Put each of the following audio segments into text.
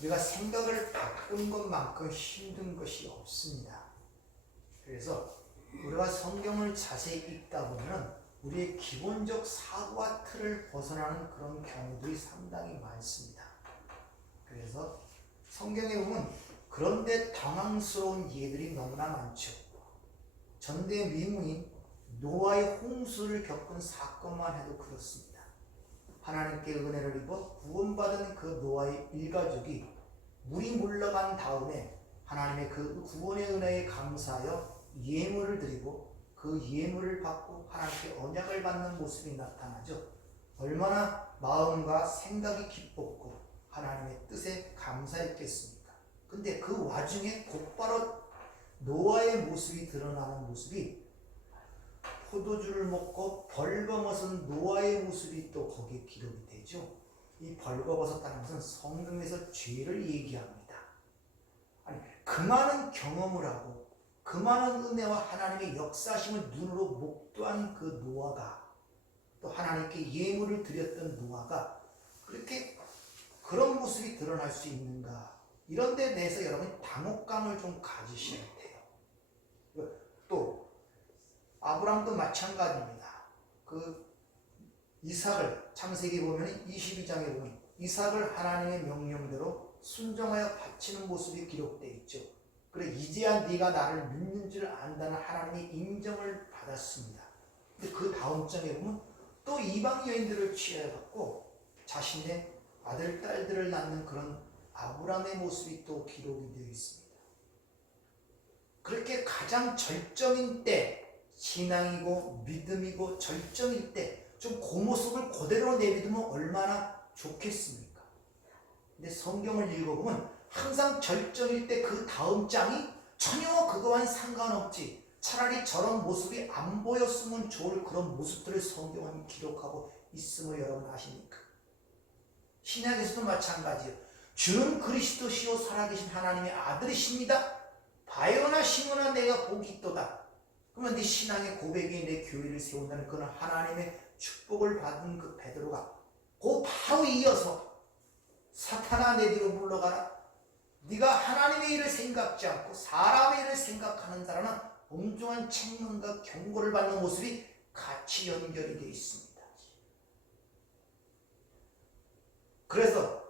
우리가 생각을 바꾼 것만큼 힘든 것이 없습니다. 그래서 우리가 성경을 자세히 읽다 보면 우리의 기본적 사고와 틀을 벗어나는 그런 경우들이 상당히 많습니다. 그래서 성경에 보면 그런데 당황스러운 예들이 너무나 많죠. 전대미문인 노아의 홍수를 겪은 사건만 해도 그렇습니다. 하나님께 은혜를 입어 구원받은 그 노아의 일가족이 물이 물러간 다음에 하나님의 그 구원의 은혜에 감사하여 예물을 드리고 그 예물을 받고 하나님께 언약을 받는 모습이 나타나죠. 얼마나 마음과 생각이 기뻤고 하나님의 뜻에 감사했겠습니까? 근데 그 와중에 곧바로 노아의 모습이 드러나는 모습이 포도주를 먹고 벌거벗은 노아의 모습이 또 거기에 기록이 되죠. 이 벌거벗었다는 것은 성경에서 죄를 얘기합니다. 아니, 그 많은 경험을 하고 그 많은 은혜와 하나님의 역사심을 눈으로 목도한 그 노아가, 또 하나님께 예물을 드렸던 노아가 그렇게 그런 모습이 드러날 수 있는가, 이런 데 대해서 여러분이 당혹감을 좀 가지셔야 돼요. 또 아브람도 마찬가지입니다. 그 이삭을 창세기 보면 22장에 보면 이삭을 하나님의 명령대로 순종하여 바치는 모습이 기록되어 있죠. 그래, 이제야 네가 나를 믿는 줄 안다는 하나님의 인정을 받았습니다. 근데 그 다음 장에 보면 또 이방 여인들을 취해갖고 자신의 아들, 딸들을 낳는 그런 아브람의 모습이 또 기록이 되어 있습니다. 그렇게 가장 절정인 때, 신앙이고 믿음이고 절정일 때 좀 그 모습을 그대로 내비두면 얼마나 좋겠습니까? 근데 성경을 읽어보면 항상 절정일 때 그 다음 장이 전혀 그거와는 상관없지, 차라리 저런 모습이 안 보였으면 좋을 그런 모습들을 성경은 기록하고 있음을 여러분 아십니까? 신약에서도 마찬가지예요. 주는 그리스도시요 살아계신 하나님의 아들이십니다. 바요나 시므나 내가 복이 있도다. 그러면 네 신앙의 고백이 내 교회를 세운다는 그런 하나님의 축복을 받은 그 베드로가 그 바로 이어서 사탄아 내 뒤로 물러가라. 네가 하나님의 일을 생각지 않고 사람의 일을 생각하는 자라는 엉뚱한 책망과 경고를 받는 모습이 같이 연결이 되어 있습니다. 그래서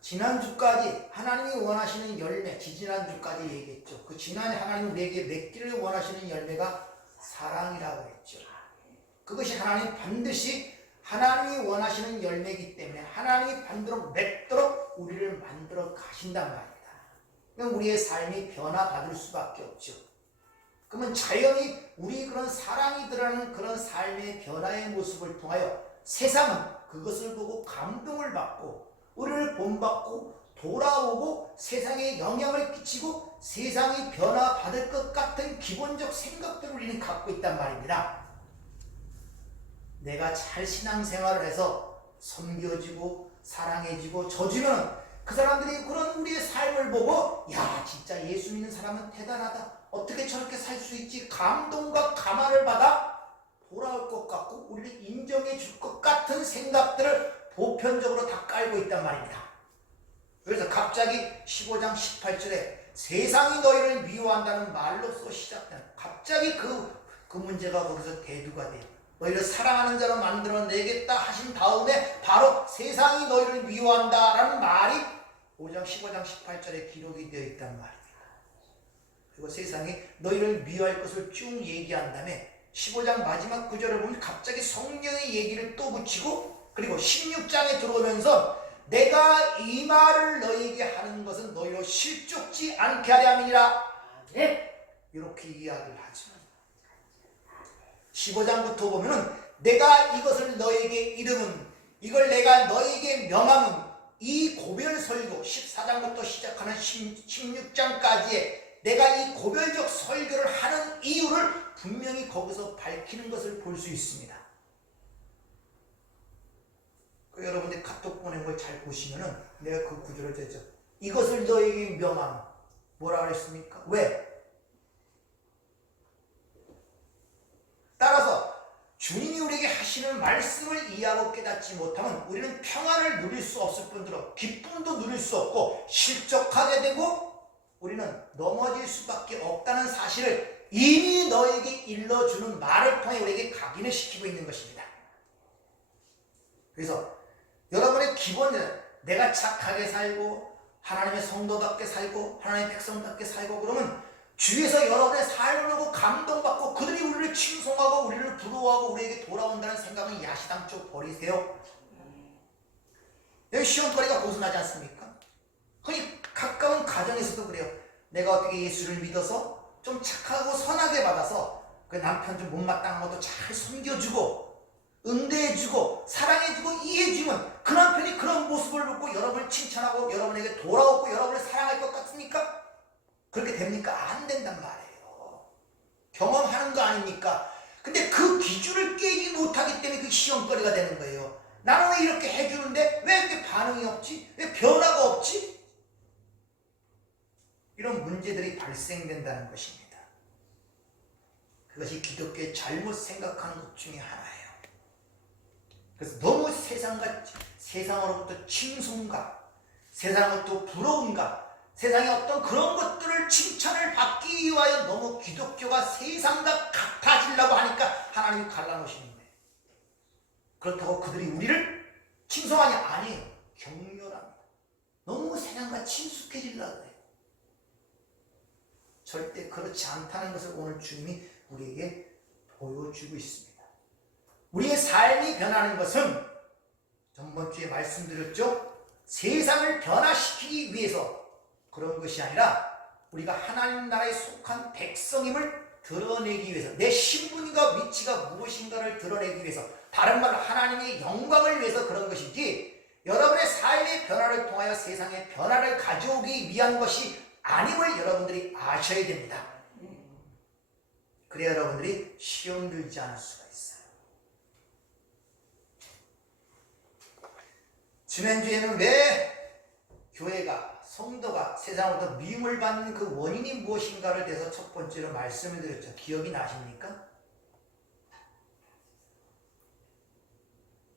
지난주까지 하나님이 원하시는 열매, 지지난주까지 얘기했죠. 그 지난해 하나님 내게 맺기를 원하시는 열매가 사랑이라고 했죠. 그것이 하나님 반드시 하나님이 원하시는 열매이기 때문에 하나님이 반드시 맺도록 우리를 만들어 가신단 말입니다. 그럼 우리의 삶이 변화받을 수밖에 없죠. 그러면 자연히 우리 그런 사랑이 드러나는 그런 삶의 변화의 모습을 통하여 세상은 그것을 보고 감동을 받고 우리를 본받고 돌아오고 세상에 영향을 끼치고 세상이 변화받을 것 같은 기본적 생각들을 우리는 갖고 있단 말입니다. 내가 잘 신앙생활을 해서 섬겨지고 사랑해지고 져주면 그 사람들이 그런 우리의 삶을 보고 야, 진짜 예수 믿는 사람은 대단하다, 어떻게 저렇게 살 수 있지, 감동과 감화를 받아 돌아올 것 같고 우리를 인정해 줄 것 같은 생각들을 보편적으로 다 깔고 있단 말입니다. 그래서 갑자기 15장 18절에 세상이 너희를 미워한다는 말로써 시작된 갑자기 그 문제가 거기서 대두가 돼요. 너희를 사랑하는 자로 만들어내겠다 하신 다음에 바로 세상이 너희를 미워한다라는 말이 5장 15장 18절에 기록이 되어 있단 말입니다. 그리고 세상이 너희를 미워할 것을 쭉 얘기한 다음에 15장 마지막 구절을 보면 갑자기 성령의 얘기를 또 붙이고 그리고 16장에 들어오면서 내가 이 말을 너희에게 하는 것은 너희로 실족지 않게 하려 함이니라. 이렇게 이야기를 하죠. 15장부터 보면은 내가 이것을 너희에게 이름은 이걸 내가 너희에게 명함은 이 고별 설교 14장부터 시작하는 16장까지의 내가 이 고별적 설교를 하는 이유를 분명히 거기서 밝히는 것을 볼 수 있습니다. 여러분들 카톡 보낸 걸 잘 보시면은 내가 그 구절을 냈죠. 이것을 너에게 명함. 뭐라 그랬습니까? 왜? 따라서 주님이 우리에게 하시는 가르치는 말씀을 이해하고 깨닫지 못하면 우리는 평안을 누릴 수 없을 뿐더러 기쁨도 누릴 수 없고 실족하게 되고 우리는 넘어질 수밖에 없다는 사실을 이미 너에게 일러주는 말을 통해 우리에게 각인을 시키고 있는 것입니다. 그래서 여러분의 기본은 내가 착하게 살고 하나님의 성도답게 살고 하나님의 백성답게 살고 그러면 주위에서 여러분의 삶을 보고 감동받고 그들이 우리를 칭송하고 우리를 부러워하고 우리에게 돌아온다는 생각은 야시당초 버리세요. 여기 시험거리가 고순하지 않습니까? 흔히 가까운 가정에서도 그래요. 내가 어떻게 예수를 믿어서 좀 착하고 선하게 받아서 그 남편 좀 못마땅한 것도 잘 섬겨주고 응대해주고 사랑해주고 이해해주면 그 남편이 그런 모습을 보고 여러분을 칭찬하고 여러분에게 돌아오고 여러분을 사랑할 것 같습니까? 그렇게 됩니까? 안 된단 말이에요. 경험하는 거 아닙니까? 근데 그 기준을 깨지 못하기 때문에 그 시험거리가 되는 거예요. 나는 왜 이렇게 해주는데 왜 이렇게 반응이 없지? 왜 변화가 없지? 이런 문제들이 발생된다는 것입니다. 그것이 기독교의 잘못 생각하는 것 중에 하나예요. 그래서 너무 세상으로부터 칭송과 세상으로부터 부러움과 세상의 어떤 그런 것들을 칭찬을 받기 위하여 너무 기독교가 세상과 같아지려고 하니까 하나님이 갈라놓으시는 거예요. 그렇다고 그들이 우리를 칭송하냐? 아니에요. 격렬합니다. 너무 세상과 친숙해지려고 해요. 절대 그렇지 않다는 것을 오늘 주님이 우리에게 보여주고 있습니다. 우리의 삶이 변하는 것은 전번주에 말씀드렸죠. 세상을 변화시키기 위해서 그런 것이 아니라 우리가 하나님 나라에 속한 백성임을 드러내기 위해서 내 신분과 위치가 무엇인가를 드러내기 위해서 다른 말로 하나님의 영광을 위해서 그런 것이지 여러분의 삶의 변화를 통하여 세상의 변화를 가져오기 위한 것이 아님을 여러분들이 아셔야 됩니다. 그래야 여러분들이 시험 들지 않을 수가 있어요. 지난주에는 왜 교회가 성도가 세상으로부터 미움을 받는 그 원인이 무엇인가를 대해서 첫 번째로 말씀을 드렸죠. 기억이 나십니까?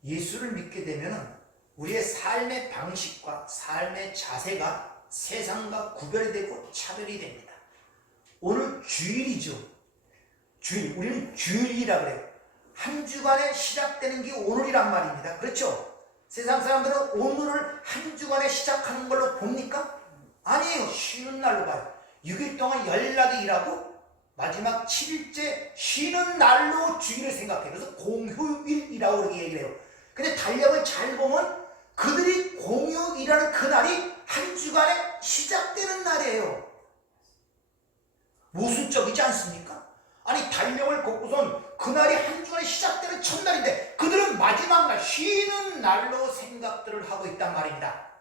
예수를 믿게 되면 우리의 삶의 방식과 삶의 자세가 세상과 구별이 되고 차별이 됩니다. 오늘 주일이죠. 주일, 우리는 주일이라 그래요. 한 주간에 시작되는 게 오늘이란 말입니다. 그렇죠? 세상 사람들은 오늘을 한 주간에 시작하는 걸로 봅니까? 아니에요. 쉬는 날로 봐요. 6일 동안 연락이 일하고 마지막 7일째 쉬는 날로 주일을 생각해요. 그래서 공휴일이라고 그렇게 얘기를 해요. 근데 달력을 잘 보면 그들이 공휴일이라는 그날이 한 주간에 시작되는 날이에요. 모순적이지 않습니까? 아니 달력을 걷고선 그날이 한 주간에 시작되는 첫날인데 그들은 마지막 날 쉬는 날로 생각들을 하고 있단 말입니다.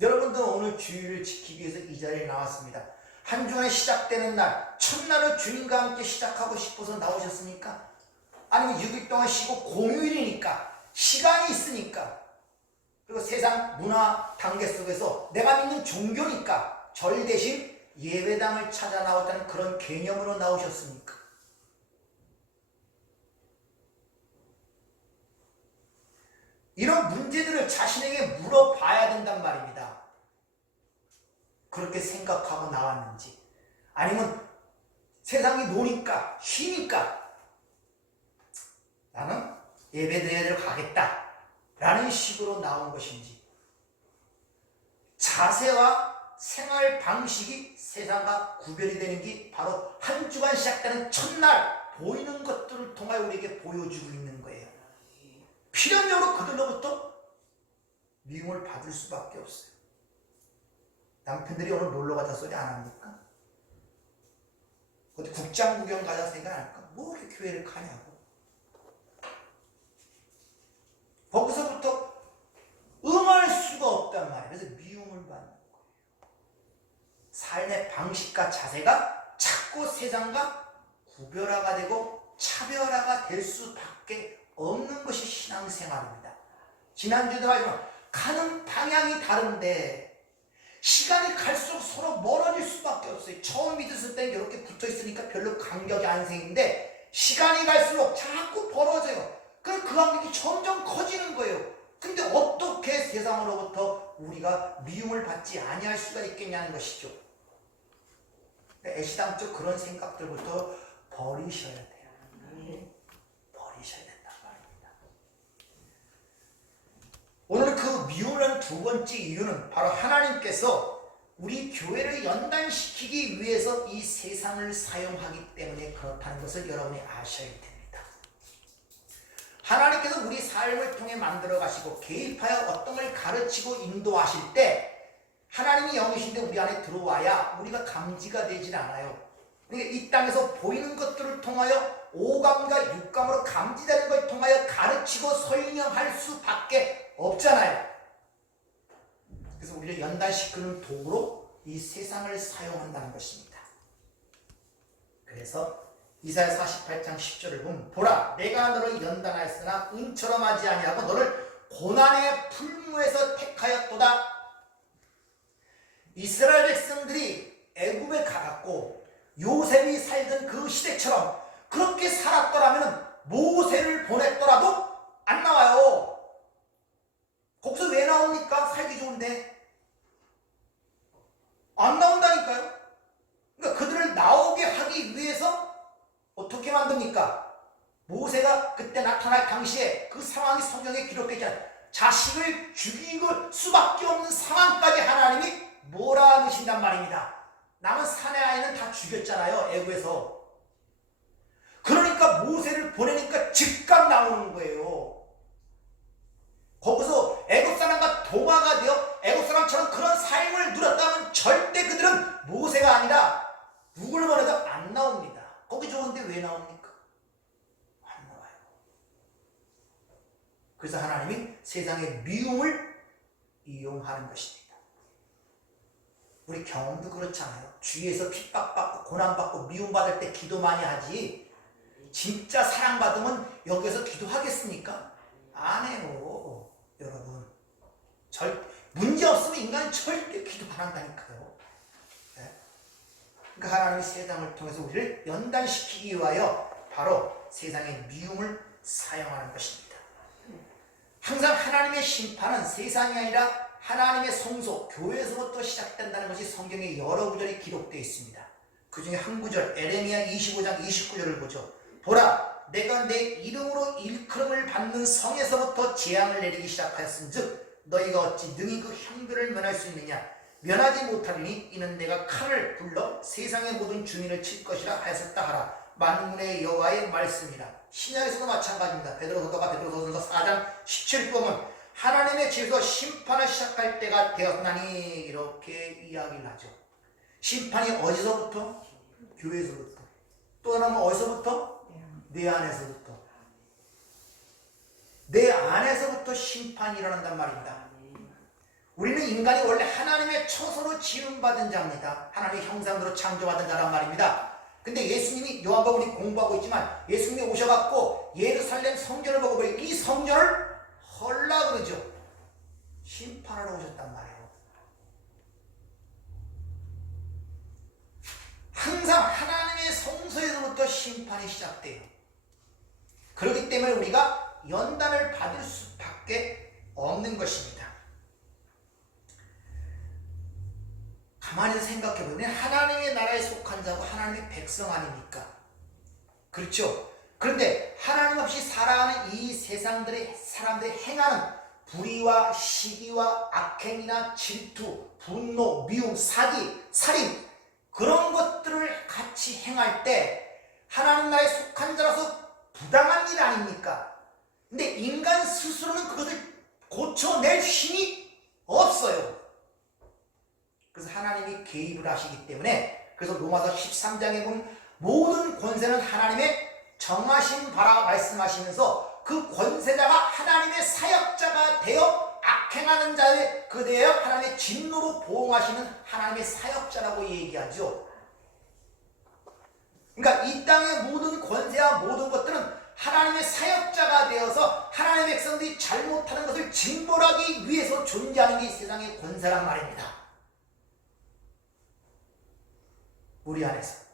여러분도 오늘 주일을 지키기 위해서 이 자리에 나왔습니다. 한 주간에 시작되는 날 첫날을 주님과 함께 시작하고 싶어서 나오셨습니까? 아니면 6일 동안 쉬고 공휴일이니까 시간이 있으니까 그리고 세상 문화 단계 속에서 내가 믿는 종교니까 절 대신 예배당을 찾아 나왔다는 그런 개념으로 나오셨습니까? 이런 문제들을 자신에게 물어봐야 된단 말입니다. 그렇게 생각하고 나왔는지 아니면 세상이 노니까 쉬니까 나는 예배드려야 가겠다 라는 식으로 나온 것인지 자세와 생활 방식이 세상과 구별이 되는 게 바로 한 주간 시작되는 첫날 보이는 것들을 통하여 우리에게 보여주고 있는 거예요. 필연적으로 그들로부터 미움을 받을 수밖에 없어요. 남편들이 오늘 놀러 가자 소리 안 합니까? 어디 국장 구경 가자 생각 안 할까? 뭐 이렇게 교회를 가냐고. 거기서부터 응할 수가 없단 말이에요. 그래서 미움을 받는 거예요. 삶의 방식과 자세가 자꾸 세상과 구별화가 되고 차별화가 될 수밖에 없는 것이 신앙생활입니다. 지난주에도 말했지만 가는 방향이 다른데 시간이 갈수록 서로 멀어질 수밖에 없어요. 처음 믿었을 때는 이렇게 붙어있으니까 별로 감격이 안 생기는데 시간이 갈수록 자꾸 벌어져요. 그럼 그 간격이 점점 커지는 거예요. 근데 어떻게 세상으로부터 우리가 미움을 받지 아니할 수가 있겠냐는 것이죠. 애시당초 그런 생각들부터 버리셔야 돼요. 버리셔야 된단 말입니다. 오늘 그 미움이라는 두 번째 이유는 바로 하나님께서 우리 교회를 연단시키기 위해서 이 세상을 사용하기 때문에 그렇다는 것을 여러분이 아셔야 됩니다. 하나님께서 우리 삶을 통해 만들어 가시고 개입하여 어떤 걸 가르치고 인도하실 때 하나님이 영이신데 우리 안에 들어와야 우리가 감지가 되질 않아요. 그러니까 이 땅에서 보이는 것들을 통하여 오감과 육감으로 감지되는 걸 통하여 가르치고 설명할 수밖에 없잖아요. 그래서 우리를 연단시키는 도구로 이 세상을 사용한다는 것입니다. 그래서 이사야 48장 10절을 보면 보라 내가 너를 연단하였으나 은처럼 하지 아니하고 너를 고난의 풀무에서 택하였도다. 이스라엘 백성들이 애굽에 가갖고 요셉이 살던 그 시대처럼 그렇게 살았더라면 모세를 보냈더라도 안 나와요. 거기서 왜 나옵니까? 살기 좋은데 안 나온다니까요. 그러니까 그들을 나오게 하기 위해서 어떻게 만듭니까? 모세가 그때 나타날 당시에 그 상황이 성경에 기록되지 않아요. 자식을 죽이고 수밖에 없는 상황까지 하나님이 몰아넣으신단 말입니다. 남은 사내 아이는 다 죽였잖아요. 애굽에서. 그러니까 모세를 보내니까 즉각 나오는 거예요. 거기서 애굽 사람과 동화가 되어 애굽 사람처럼 그런 삶을 누렸다면 절대 그들은 모세가 아니라 누구를 보내도 안 나옵니다. 거기 좋은데 왜 나옵니까? 안 나와요. 그래서 하나님이 세상의 미움을 이용하는 것입니다. 우리 경험도 그렇잖아요. 주위에서 핍박받고 고난받고 미움받을 때 기도 많이 하지 진짜 사랑받으면 여기서 기도하겠습니까? 안 해요. 여러분 문제 없으면 인간은 절대 기도 안 한다니까요. 네? 그러니까 하나님이 세상을 통해서 우리를 연단시키기 위하여 바로 세상의 미움을 사용하는 것입니다. 항상 하나님의 심판은 세상이 아니라 하나님의 성소, 교회에서부터 시작된다는 것이 성경에 여러 구절이 기록되어 있습니다. 그 중에 한 구절, 에레미야 25장 29절을 보죠. 보라, 내가 내 이름으로 일컬음을 받는 성에서부터 재앙을 내리기 시작하였은즉 너희가 어찌 능히 그 형들을 면할 수 있느냐? 면하지 못하리니 이는 내가 칼을 불러 세상의 모든 주민을 칠 것이라 하였었다 하라. 만군의 여호와의 말씀이라. 신약에서도 마찬가지입니다. 베드로서가 베드로서서 4장 17절 보면 하나님의 집에서 심판을 시작할 때가 되었나니 이렇게 이야기를 하죠. 심판이 어디서부터? 교회에서부터. 또 하나는 어디서부터? 내 안에서부터. 내 안에서부터 심판이 일어난단 말입니다. 우리는 인간이 원래 하나님의 처소로 지음받은 자입니다. 하나님의 형상으로 창조받은 자란 말입니다. 근데 예수님이 요한복음 우리 공부하고 있지만 예수님이 오셔갖고 예루살렘 성전을 보고 이 성전을 헐라 그러죠. 심판하러 오셨단 말이에요. 항상 하나님의 성소에서부터 심판이 시작돼요. 그렇기 때문에 우리가 연단을 받을 수밖에 없는 것입니다. 가만히 생각해보면 하나님의 나라에 속한 자고 하나님의 백성 아닙니까? 그렇죠? 그런데 하나님 없이 살아가는 이 세상들의 사람들이 행하는 불의와 시기와 악행이나 질투, 분노, 미움, 사기, 살인 그런 것들을 같이 행할 때 하나님 나라에 속한 자라서 부당한 일 아닙니까? 근데 인간 스스로는 그것을 고쳐낼 힘이 없어요. 그래서 하나님이 개입을 하시기 때문에 그래서 로마서 13장에 보면 모든 권세는 하나님의 정하신 바라 말씀하시면서 그 권세자가 하나님의 사역자가 되어 악행하는 자에 그대여 하나님의 진노로 보응하시는 하나님의 사역자라고 얘기하죠. 그러니까 이 땅의 모든 권세와 모든 것들은 하나님의 사역자가 되어서 하나님의 백성들이 잘못하는 것을 징벌하기 위해서 존재하는 게 이 세상의 권세란 말입니다. 우리 안에서.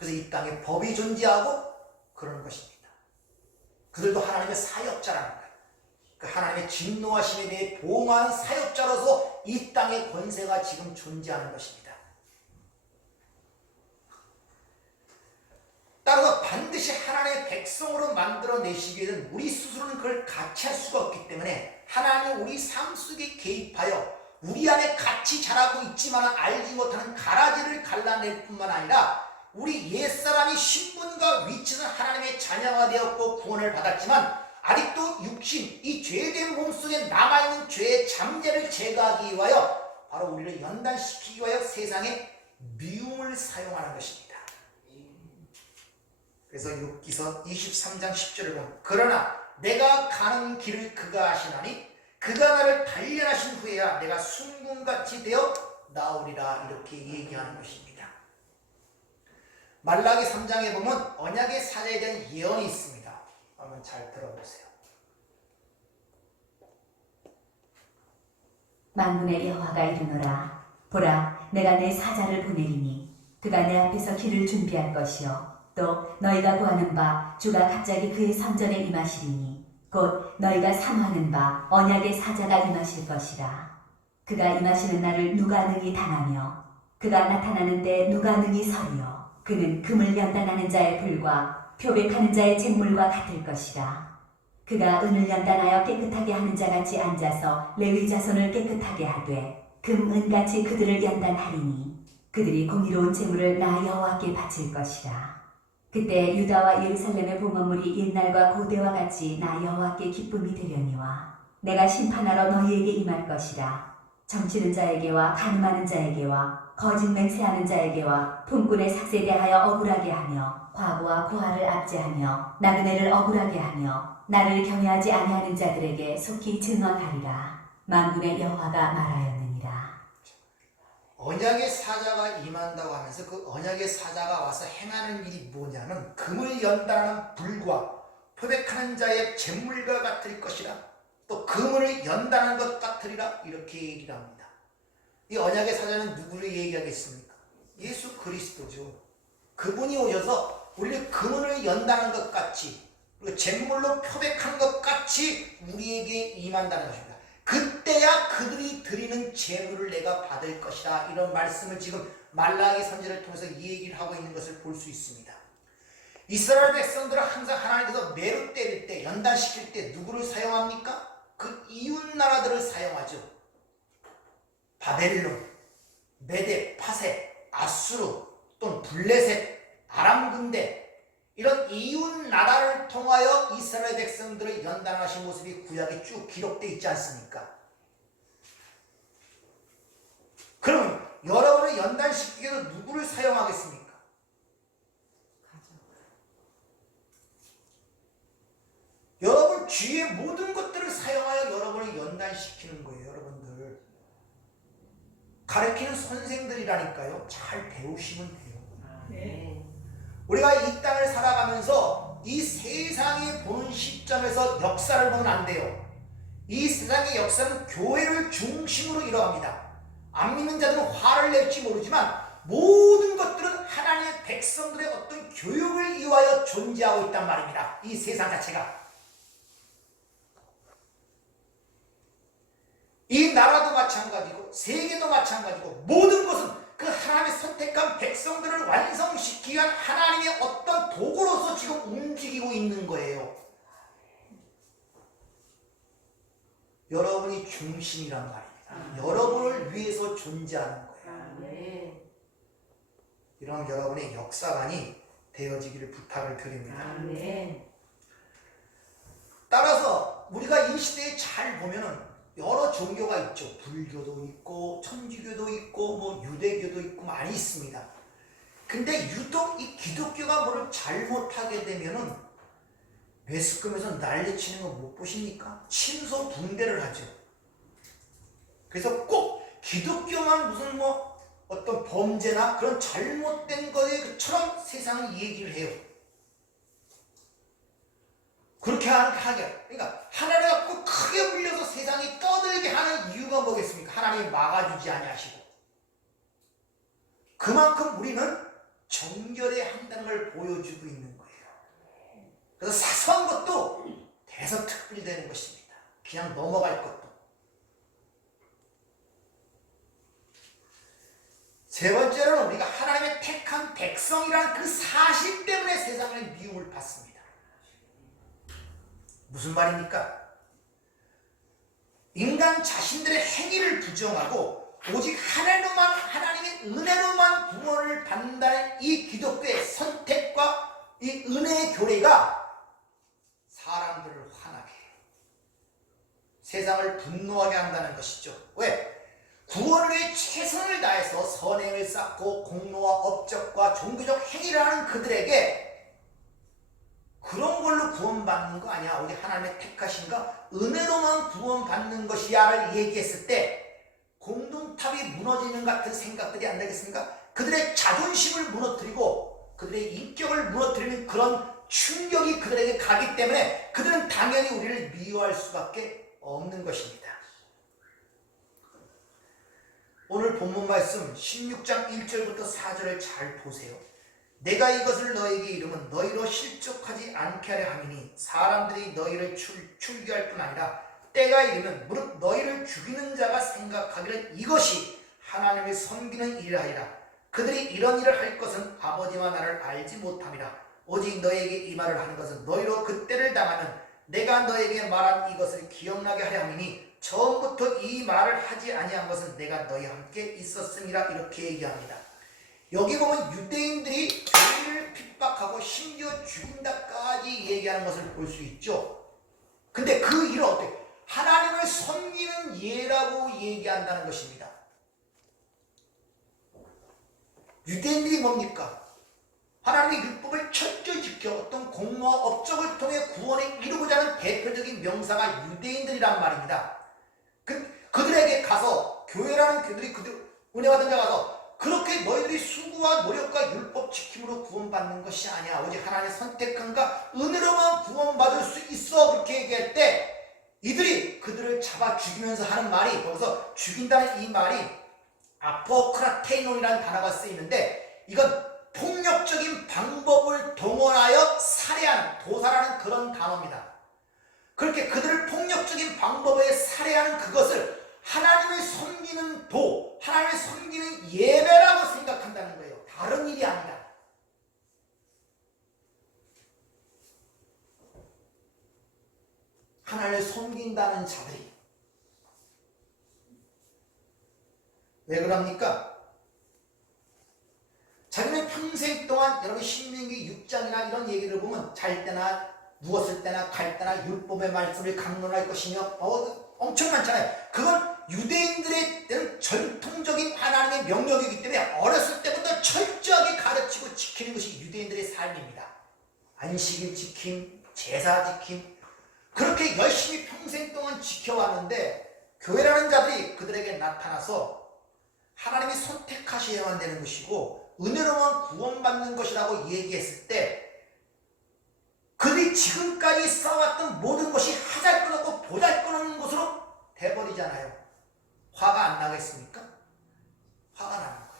그래서 이 땅에 법이 존재하고 그런 것입니다. 그들도 하나님의 사역자라는 거예요. 그 하나님의 진노하심에 대해 보응하는 사역자로서 이 땅의 권세가 지금 존재하는 것입니다. 따라서 반드시 하나님의 백성으로 만들어내시기 위해서는 우리 스스로는 그걸 같이 할 수가 없기 때문에 하나님이 우리 삶 속에 개입하여 우리 안에 같이 자라고 있지만 알지 못하는 가라지를 갈라낼 뿐만 아니라 우리 옛사람이 신분과 위치는 하나님의 자녀가 되었고 구원을 받았지만 아직도 육신, 이 죄된 몸속에 남아있는 죄의 잠재를 제거하기 위하여 바로 우리를 연단시키기 위하여 세상에 미움을 사용하는 것입니다. 그래서 욥기서 23장 10절을 보면 그러나 내가 가는 길을 그가 아시나니 그가 나를 단련하신 후에야 내가 순금같이 되어 나오리라 이렇게 얘기하는 것입니다. 말라기 3장에 보면 언약의 사자에 대한 예언이 있습니다. 한번 잘 들어보세요. 만군의 여호와가 이르노라 보라 내가 내 사자를 보내리니 그가 내 앞에서 길을 준비할 것이요 또 너희가 구하는 바 주가 갑자기 그의 선전에 임하시리니 곧 너희가 사모하는 바 언약의 사자가 임하실 것이라. 그가 임하시는 날을 누가 능히 당하며 그가 나타나는 때 누가 능히 서리요 그는 금을 연단하는 자의 불과 표백하는 자의 쟁물과 같을 것이라. 그가 은을 연단하여 깨끗하게 하는 자같이 앉아서 레위 자손을 깨끗하게 하되 금, 은같이 그들을 연단하리니 그들이 공의로운 재물을 나 여호와께 바칠 것이라. 그때 유다와 예루살렘의 봉헌물이 옛날과 고대와 같이 나 여호와께 기쁨이 되려니와 내가 심판하러 너희에게 임할 것이라. 점치는 자에게와 간음하는 자에게와 거짓 맹세하는 자에게와 품꾼의 삭세에 대하여 억울하게 하며 과부와 고아를 압제하며 나그네를 억울하게 하며 나를 경외하지 아니하는 자들에게 속히 증언하리라. 만군의 여호와가 말하였느니라. 언약의 사자가 임한다고 하면서 그 언약의 사자가 와서 행하는 일이 뭐냐면 금을 연단하는 불과 표백하는 자의 잿물과 같을 것이라 또 금을 연단하는 것 같으리라 이렇게 얘기를 합니다. 이 언약의 사자는 누구를 얘기하겠습니까? 예수 그리스도죠. 그분이 오셔서 우리를 금을 연단하는 것 같이 그리고 잿물로 표백한 것 같이 우리에게 임한다는 것입니다. 그때야 그들이 드리는 제물을 내가 받을 것이다. 이런 말씀을 지금 말라기 선지를 통해서 이 얘기를 하고 있는 것을 볼 수 있습니다. 이스라엘 백성들은 항상 하나님께서 메로 때릴 때 연단시킬 때 누구를 사용합니까? 그 이웃 나라들을 사용하죠. 바벨론, 메데, 파세, 아수르 또는 블레셋, 아람 군대 이런 이웃 나라를 통하여 이스라엘 백성들을 연단하신 모습이 구약에 쭉 기록되어 있지 않습니까? 그럼 여러분을 연단시키기 위해서 누구를 사용하겠습니까? 여러분 주위의 모든 것들을 사용하여 여러분을 연단시키는 거예요. 여러분들 가르치는 선생들이라니까요. 잘 배우시면 돼요. 네. 우리가 이 땅을 살아가면서 이 세상에 보는 시점에서 역사를 보면 안 돼요. 이 세상의 역사는 교회를 중심으로 일어납니다. 안 믿는 자들은 화를 낼지 모르지만 모든 것들은 하나님의 백성들의 어떤 교육을 위하여 존재하고 있단 말입니다. 이 세상 자체가. 이 나라도 마찬가지고 세계도 마찬가지고 모든 것은 그 하나님의 선택한 백성들을 완성시키기 위한 하나님의 어떤 도구로서 지금 움직이고 있는 거예요. 여러분이 중심이란 말입니다. 여러분을 위해서 존재하는 거예요. 이런 여러분의 역사관이 되어지기를 부탁을 드립니다. 따라서 우리가 이 시대에 잘 보면은 여러 종교가 있죠. 불교도 있고 천주교도 있고 뭐 유대교도 있고 많이 있습니다. 근데 유독 이 기독교가 뭐를 잘못하게 되면은 매스컴에서 난리치는 거 못 보십니까? 친소 붕대를 하죠. 그래서 꼭 기독교만 무슨 뭐 어떤 범죄나 그런 잘못된 것처럼 세상은 얘기를 해요. 그렇게 하게. 그러니까 하나님을 갖고 크게 불려서 세상이 떠들게 하는 이유가 뭐겠습니까? 하나님이 막아주지 아니하시고. 그만큼 우리는 정결해야 한다는 걸 보여주고 있는 거예요. 그래서 사소한 것도 대서특필되는 것입니다. 그냥 넘어갈 것도. 세 번째로는 우리가 하나님의 택한 백성이라는 그 사실 때문에 세상의 미움을 받습니다. 무슨 말입니까? 인간 자신들의 행위를 부정하고 오직 하나님의 은혜로만 구원을 받는다는 이 기독교의 선택과 이 은혜의 교례가 사람들을 화나게 해요. 세상을 분노하게 한다는 것이죠. 왜? 구원을 위해 최선을 다해서 선행을 쌓고 공로와 업적과 종교적 행위를 하는 그들에게 그런 걸로 구원받는 거 아니야. 우리 하나님의 택하신가? 은혜로만 구원받는 것이야를 얘기했을 때 공동탑이 무너지는 같은 생각들이 안 되겠습니까? 그들의 자존심을 무너뜨리고 그들의 인격을 무너뜨리는 그런 충격이 그들에게 가기 때문에 그들은 당연히 우리를 미워할 수밖에 없는 것입니다. 오늘 본문 말씀 16장 1절부터 4절을 잘 보세요. 내가 이것을 너에게 이름은 너희로 실족하지 않게 하려 함이니 사람들이 너희를 출교할 뿐 아니라 때가 이르면 무릇 너희를 죽이는 자가 생각하기를 이것이 하나님을 섬기는 일이라 하리라. 그들이 이런 일을 할 것은 아버지와 나를 알지 못함이라. 오직 너에게 이 말을 하는 것은 너희로 그때를 당하면 내가 너에게 말한 이것을 기억나게 하려 함이니 처음부터 이 말을 하지 아니한 것은 내가 너희와 함께 있었음이라. 이렇게 얘기합니다. 여기 보면 유대인들이 교회를 핍박하고 심지어 죽인다까지 얘기하는 것을 볼 수 있죠. 근데 그 일은 어떻게? 하나님을 섬기는 예라고 얘기한다는 것입니다. 유대인들이 뭡니까? 하나님의 율법을 철저히 지켜 어떤 공로와 업적을 통해 구원을 이루고자 하는 대표적인 명사가 유대인들이란 말입니다. 그들에게 가서 교회라는 그들이 은혜 받은 자가 가서 그렇게 너희들이 수고와 노력과 율법 지킴으로 구원받는 것이 아니야. 오직 하나님의 선택함과 은혜로만 구원받을 수 있어. 그렇게 얘기할 때 이들이 그들을 잡아 죽이면서 하는 말이, 거기서 죽인다는 이 말이 아포크라테이논이라는 단어가 쓰이는데 이건 폭력적인 방법을 동원하여 살해하는, 도살하는 그런 단어입니다. 그렇게 그들을 폭력적인 방법에 살해하는 그것을 하나님을 섬기는 하나님을 섬기는 예배라고 생각한다는 거예요. 다른 일이 아니다. 하나님을 섬긴다는 자들이 왜 그럽니까? 자기는 평생 동안 여러분 신명기 6장이나 이런 얘기를 보면 잘 때나 누웠을 때나 갈 때나 율법의 말씀을 강론할 것이며 엄청 많잖아요. 그건 유대인들의 전통적인 하나님의 명령이기 때문에 어렸을 때부터 철저하게 가르치고 지키는 것이 유대인들의 삶입니다. 안식일 지킴, 제사 지킴, 그렇게 열심히 평생 동안 지켜왔는데 교회라는 자들이 그들에게 나타나서 하나님이 선택하셔야만 되는 것이고 은혜로만 구원받는 것이라고 얘기했을 때 그들이 지금까지 쌓아왔던 모든 것이 하잘것없고 보잘것없는 것으로 돼버리잖아요. 화가 안 나겠습니까? 화가 나는 거예요.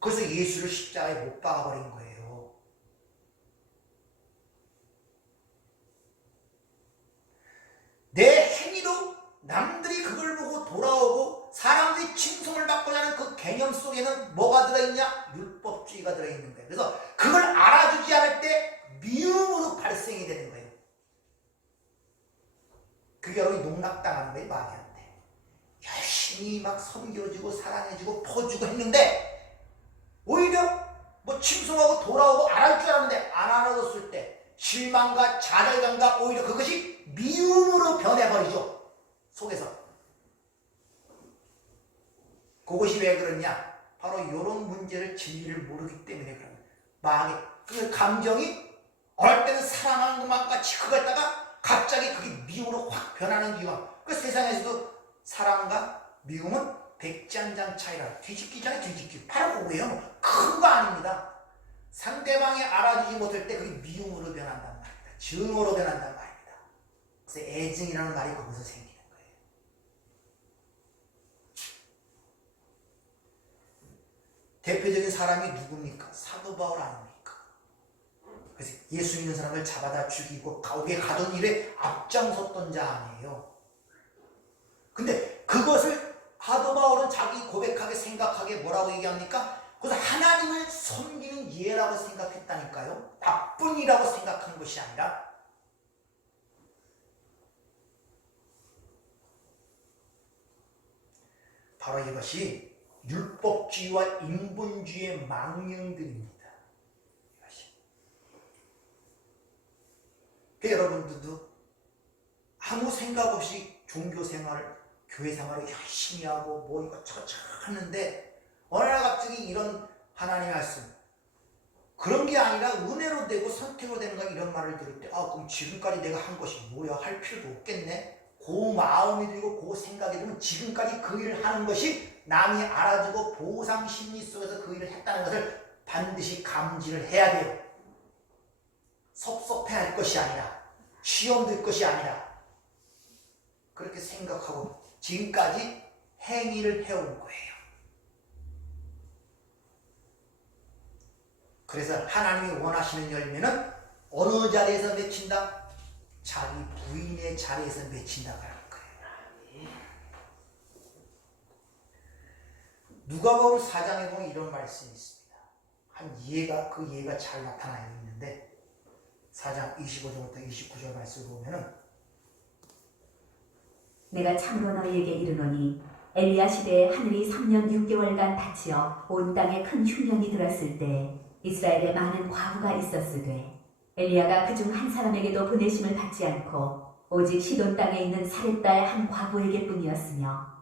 그래서 예수를 십자가에 못 박아버린 거예요. 내 행위로 남들이 그걸 보고 돌아오고 사람들이 칭송을 받고자 하는 그 개념 속에는 뭐가 들어있냐? 율법주의가 들어있는 거예요. 그래서 그걸 알아주지 않을 때 미움으로 발생이 되는 거예요. 그게 여러분이 농락당하는 거예요. 말이 안 돼. 열심히 막 섬겨주고 사랑해주고 퍼주고 했는데 오히려 뭐 칭송하고 돌아오고 안 할 줄 알았는데 안 알아줬을 때 실망과 좌절감과 오히려 그것이 미움으로 변해버리죠. 속에서. 그것이 왜 그러냐? 바로 이런 문제를 진리를 모르기 때문에 그런 거예요. 마음의 그 감정이 어릴 때는 사랑하는 것만 같이 그거 했다가 갑자기 그게 미움으로 확 변하는 이유가 그 세상에서도 사랑과 미움은 백지 한 장 차이라 뒤집기 전에 뒤집기 바로 그거예요. 큰 거 아닙니다. 상대방이 알아주지 못할 때 그게 미움으로 변한단 말입니다. 증오로 변한단 말입니다. 그래서 애증이라는 말이 거기서 생기는 거예요. 대표적인 사람이 누굽니까? 사도 바울 아닙니까? 그래서 예수 믿는 사람을 잡아다 죽이고 감옥에 가던 일에 앞장섰던 자 아니에요. 근데 그것을 사도 바울은 자기 고백하게 생각하게 뭐라고 얘기합니까? 그래서 하나님을 섬기는 예라고 생각했다니까요. 나쁜 일이라고 생각한 것이 아니라. 바로 이것이 율법주의와 인본주의의 망령들입니다. 이것이. 그러니까 여러분들도 아무 생각 없이 종교생활을, 교회생활을 열심히 하고 뭐 이것저것 하는데 어느 날 갑자기 이런 하나님의 말씀, 그런 게 아니라 은혜로 되고 선택으로 되는 거, 이런 말을 들을 때 그럼 지금까지 내가 한 것이 뭐야? 할 필요도 없겠네? 그 마음이 들고 그 생각이 들면 지금까지 그 일을 하는 것이 남이 알아주고 보상 심리 속에서 그 일을 했다는 것을 반드시 감지를 해야 돼요. 섭섭해할 것이 아니라, 시험 들 것이 아니라, 그렇게 생각하고 지금까지 행위를 해온 거예요. 그래서 하나님이 원하시는 열매는 어느 자리에서 맺힌다? 자기 부인의 자리에서 맺힌다고 하는 거예요. 누가복음 4장에 보면 이런 말씀이 있습니다. 그 예가 잘 나타나 있는데 4장 25절부터 29절 말씀을 보면은, 내가 참으로 너희에게 이르노니 엘리야 시대에 하늘이 3년 6개월간 닫히어 온 땅에 큰 흉년이 들었을 때 이스라엘에 많은 과부가 있었으되 엘리야가 그중 한 사람에게도 보내심을 받지 않고 오직 시돈 땅에 있는 사렙다의 한 과부에게 뿐이었으며,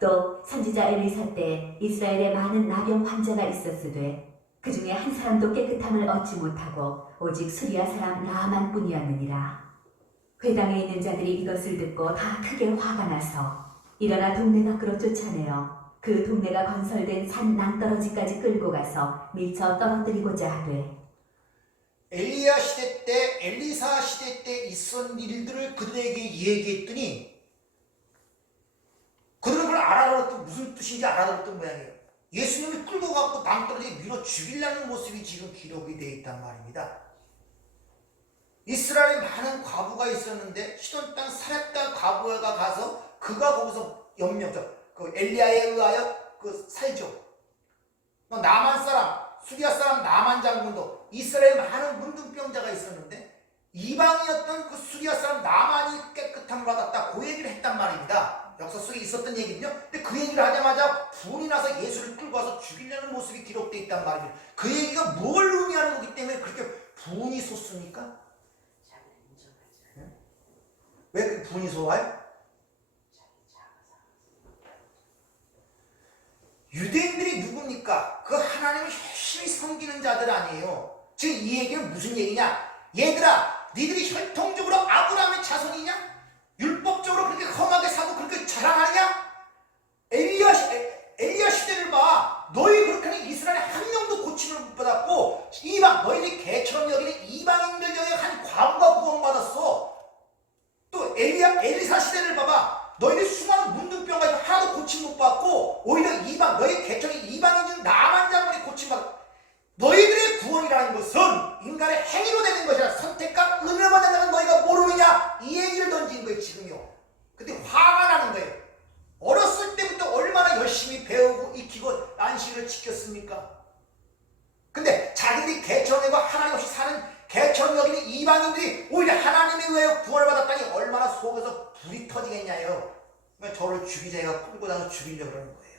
또 선지자 엘리사 때 이스라엘에 많은 나병 환자가 있었으되 그 중에 한 사람도 깨끗함을 얻지 못하고 오직 수리아 사람 나아만 뿐이었느니라. 회당에 있는 자들이 이것을 듣고 다 크게 화가 나서 일어나 동네 밖으로 쫓아내어 그 동네가 건설된 산 낭떠러지까지 끌고 가서 밀쳐 떨어뜨리고자 하되, 엘리야 시대 때, 엘리사 시대 때 있었던 일들을 그들에게 얘기했더니 그들은 그걸 알아들었던, 무슨 뜻인지 알아들었던 모양이에요. 예수님을 끌고 가고 낭떠러지에 밀어 죽이려는 모습이 지금 기록이 되어 있단 말입니다. 이스라엘에 많은 과부가 있었는데 시돈 땅 사렙다 과부가 가서 그가 거기서 그 엘리야에 의하여 살죠. 나만 사람, 수리아 사람 나만 장군도 이스라엘에 많은 문둥병자가 있었는데 이방이었던 그 수리아 사람 나만이 깨끗함을 받았다, 그 얘기를 했단 말입니다. 역사 속에 있었던 얘기거든요. 근데 그 얘기를 하자마자 분이 나서 예수를 끌고 와서 죽이려는 모습이 기록되어 있단 말입니다. 그 얘기가 뭘 의미하는 거기 때문에 그렇게 분이 솟습니까? 왜 그 분이 솟아요? 유대인들이 누굽니까? 그 하나님을 열심히 섬기는 자들 아니에요. 지금 이 얘기는 무슨 얘기냐? 얘들아, 니들이 혈통적으로 아브라함의 자손이냐? 율법적으로 그렇게 험하게 사고 그렇게 자랑하냐? 엘리야 시대를 봐. 너희 그렇게 하는 이스라엘에 한 명도 고침을 못 받았고, 너희들이 개처럼 여기는 이방인들 중에 한 과부가 구원받았어. 또 엘리사 시대를 봐봐. 너희들 수많은 문둥병 가지고 하나도 고침 못 받고 오히려 너희 개척이 이방인 중 나만 장군이 고침받고, 너희들의 구원이라는 것은 인간의 행위로 되는 것이라 선택과 은혜로 된다는 너희가 모르느냐? 이 얘기를 던진 거예요 지금요. 근데 화가 나는 거예요. 어렸을 때부터 얼마나 열심히 배우고 익히고 안식일을 지켰습니까? 근데 자기들이 개척내고 하나님 없이 사는 개처럼 여기는 이방인들이 오히려 하나님에 의해 구원을 받았다니 얼마나 속에서 불이 터지겠냐요. 그러니까 저를 죽이자 해가 끌고 나서 죽이려고 그러는 거예요.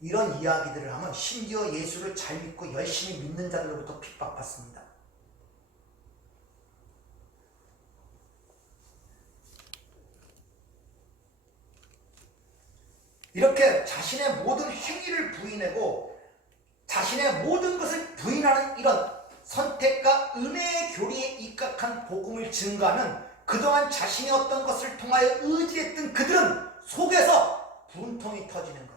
이런 이야기들을 하면 심지어 예수를 잘 믿고 열심히 믿는 자들로부터 핍박받습니다. 이렇게 자신의 모든 행위를 부인하고 자신의 모든 것을 부인하는 이런 선택과 은혜의 교리에 입각한 복음을 증거하는, 그동안 자신의 어떤 것을 통하여 의지했던 그들은 속에서 분통이 터지는 것.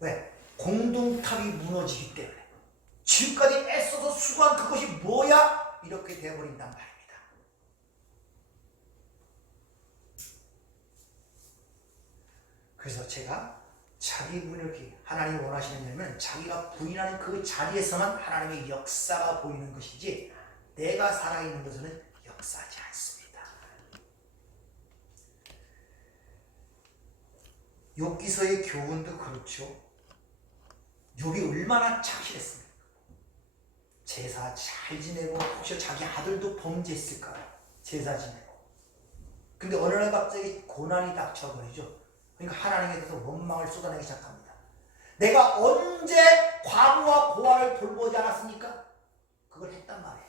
왜? 공동탑이 무너지기 때문에. 지금까지 애써서 수고한 그것이 뭐야? 이렇게 되어버린단 말입니다. 그래서 제가 자기 부인을 하나님이 원하시는 일은 자기가 부인하는 그 자리에서만 하나님의 역사가 보이는 것이지 내가 살아있는 것은 역사하지 않습니다. 욥기서의 교훈도 그렇죠. 욥이 얼마나 착실했습니까? 제사 잘 지내고 혹시 자기 아들도 범죄했을까요? 제사 지내고. 근데 어느 날 갑자기 고난이 닥쳐버리죠. 그러니까 하나님에 대해서 원망을 쏟아내기 시작합니다. 내가 언제 과부와 고아를 돌보지 않았습니까? 그걸 했단 말이에요.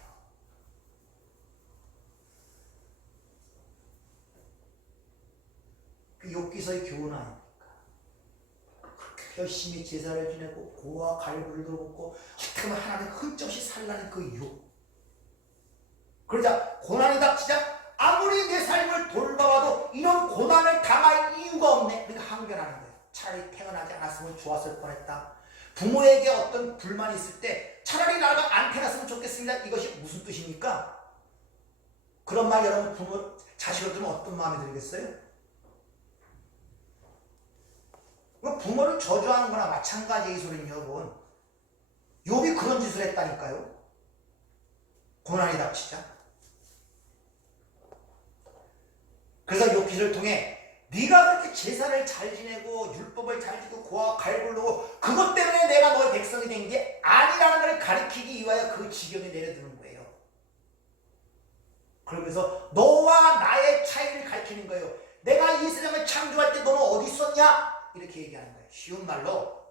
그 욥기서의 교훈 아닙니까? 그렇게 열심히 제사를 지내고 고아 갈부를 돌보고 어떻게 보면 하나님 흠쩍이 살라는 그 욥. 그러자 고난이 닥치자 아무리 내 삶을 돌봐봐도 이런 고난을 당할 이유가 없네. 그러니까 항변하는 거예요. 차라리 태어나지 않았으면 좋았을 뻔했다. 부모에게 어떤 불만이 있을 때 차라리 나가 안 태어났으면 좋겠습니다. 이것이 무슨 뜻입니까? 그런 말 여러분 부모 자식을 들으면 어떤 마음이 들겠어요? 부모를 저주하는 거나 마찬가지의 소리는 여러분. 욥이 그런 짓을 했다니까요. 고난이 닥치자. 그래서 욥기를 통해 네가 그렇게 제사를 잘 지내고 율법을 잘 지키고 고아 갈부를 두고 그것 때문에 내가 너의 백성이 된 게 아니라는 걸 가리키기 위하여 그 지경에 내려드는 거예요. 그러면서 너와 나의 차이를 가리키는 거예요. 내가 이 세상을 창조할 때 너는 어디 있었냐? 이렇게 얘기하는 거예요. 쉬운 말로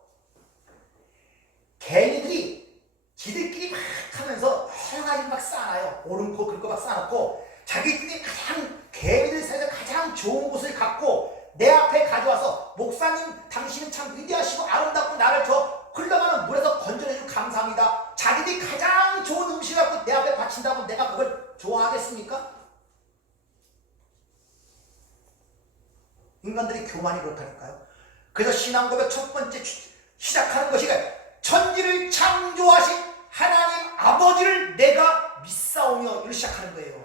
개미들이 지들끼리 막 하면서 여러 가지 막 쌓아요. 옳은 거 긁고 막 쌓아놓고 자기들이 개미들 사이에서 가장 좋은 곳을 갖고 내 앞에 가져와서 목사님 당신은 참 위대하시고 아름답고 나를 저 흘러가는 물에서 건져내주고 감사합니다. 자기들이 가장 좋은 음식을 갖고 내 앞에 바친다고 내가 그걸 좋아하겠습니까? 인간들이 교만이 그렇다니까요. 그래서 신앙고백 첫 번째 시작하는 것이 천지를 창조하신 하나님 아버지를 내가 믿사오며 이를 시작하는 거예요.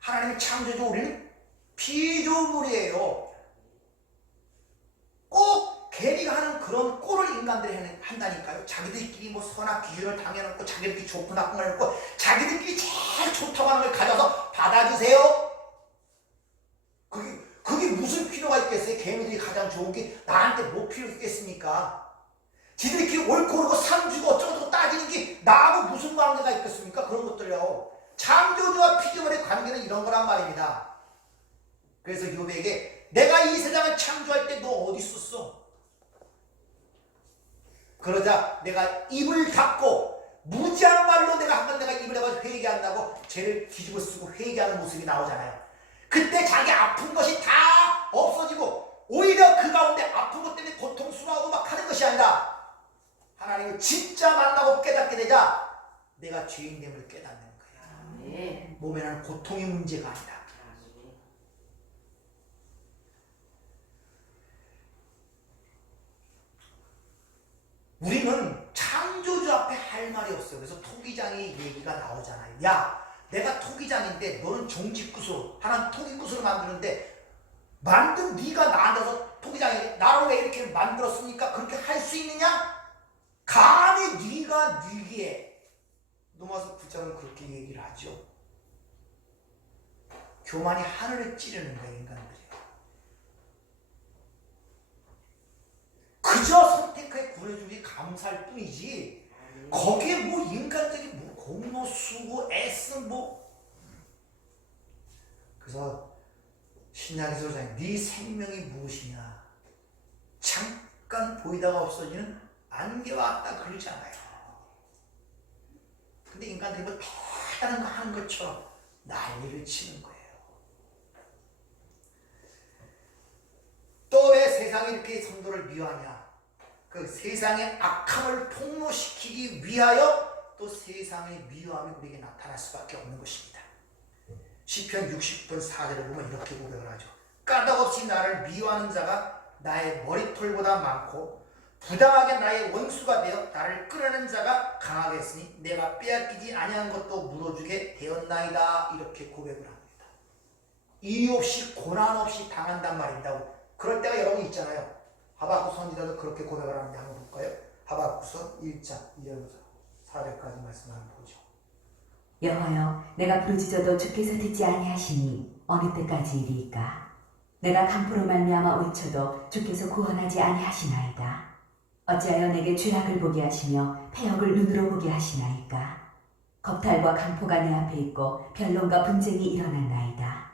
하나님의 창조주 우리는 피조물이에요. 꼭 개미가 하는 그런 꼴을 인간들이 한다니까요. 자기들끼리 뭐 선악 기준을 당해놓고 자기들끼리 좋고 나쁜 걸 해놓고 자기들끼리 제일 좋다고 하는 걸 가져서 받아주세요. 그게 무슨 필요가 있겠어요? 개미들이 가장 좋은 게 나한테 뭐 필요 있겠습니까? 지들끼리 옳고 그르고 상주고 어쩌고 따지는 게 나하고 무슨 관계가 있겠습니까? 그런 것들요. 창조주와 피조물의 관계는 이런 거란 말입니다. 그래서 욥에게 내가 이 세상을 창조할 때 너 어디 있었어? 그러자 내가 입을 닫고 무지한 말로 내가 입을 해가지고 회개한다고 죄를 뒤집어 쓰고 회개하는 모습이 나오잖아요. 그때 자기 아픈 것이 다 없어지고 오히려 그 가운데 아픈 것 때문에 고통스러워하고 막 하는 것이 아니라 하나님을 진짜 만나고 깨닫게 되자 내가 죄인됨을 깨닫는 거예요. 몸에 나는 고통의 문제가 아니다. 우리는 창조주 앞에 할 말이 없어요. 그래서 토기장의 얘기가 나오잖아요. 야, 내가 토기장인데 너는 종직구슬로 하나는 토기구슬로 만드는데 만든 네가 나한테서 토기장이 나를 왜 이렇게 만들었습니까? 그렇게 할 수 있느냐? 감히 네가 뉘기에 넘어서 부자는 그렇게 얘기를 하죠. 교만이 하늘을 찌르는 거예요. 인간들이. 그저 선택하여 구해주기 감사할 뿐이지 거기에 뭐 인간적인 뭐 공로 수고 애쓰 뭐. 그래서 신약에서 그러잖아요. 네 생명이 무엇이냐? 잠깐 보이다가 없어지는 안개와 같다 그러잖아요. 근데 인간들이 뭐 대단한 거 하는 것처럼 난리를 치는 거예요. 또 왜 세상이 이렇게 성도를 미워하냐? 그 세상의 악함을 폭로시키기 위하여 또 세상의 미워함이 우리에게 나타날 수밖에 없는 것입니다. 시편 60편 4절을 보면 이렇게 고백을 하죠. 까닭없이 나를 미워하는 자가 나의 머리털보다 많고 부당하게 나의 원수가 되어 나를 끌어내는 자가 강하게 했으니 내가 빼앗기지 아니한 것도 물어주게 되었나이다. 이렇게 고백을 합니다. 이유 없이 고난 없이 당한단 말입니다. 그럴 때가 여러 번 있잖아요. 하박국 선지자도 그렇게 고백을 하는데 한번 볼까요? 하박국서 1장 2절부터 4절까지 말씀을 한번 보죠. 여호와여, 내가 부르짖어도 주께서 듣지 아니하시니 어느 때까지이리까? 내가 강포로 말미암아 외쳐도 주께서 구원하지 아니하시나이다. 어찌하여 내게 죄악을 보게 하시며 패역을 눈으로 보게 하시나이까? 겁탈과 강포가 내 앞에 있고 변론과 분쟁이 일어났나이다.